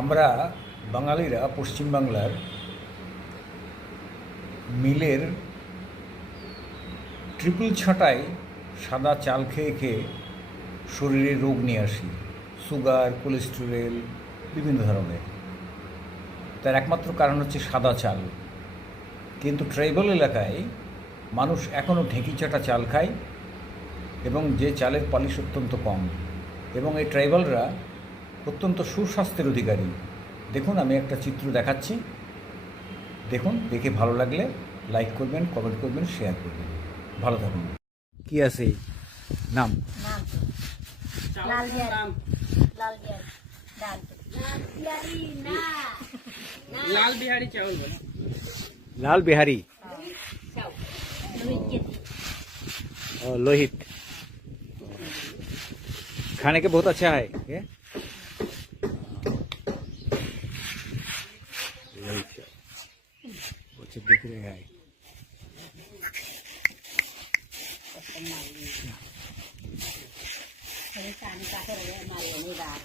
আমরা বাঙালিরা পশ্চিমবাংলার মিলের ট্রিপল ছাঁটাই সাদা চাল খেয়ে খেয়ে শরীরে রোগ নিয়ে আসি, সুগার, কোলেস্টেরল, বিভিন্ন ধরনের। তার একমাত্র কারণ হচ্ছে সাদা চাল। কিন্তু ট্রাইবাল এলাকায় মানুষ এখনও ঢেঁকি চাটা চাল খায় এবং যে চালের পালিশ অত্যন্ত কম, এবং এই ট্রাইবালরা অত্যন্ত সুস্বাস্থ্যের অধিকারী। দেখুন, আমি একটা চিত্র দেখাচ্ছি, দেখুন, দেখে ভালো লাগলে লাইক করবেন, কমেন্ট করবেন, শেয়ার করবেন। ভালো থাকুন। কি আছে নাম? নাম লাল বিহারি। লাল বিহারি ডাল। লাল বিহারি না, लाल बिहारी चावल बना। लाल बिहारी लोहित के थी। और लोहित खाने के बहुत अच्छा है ये। लोहित अच्छा दिख रहे हैं। परेशान का कर रहे हमारे नहीं डाल।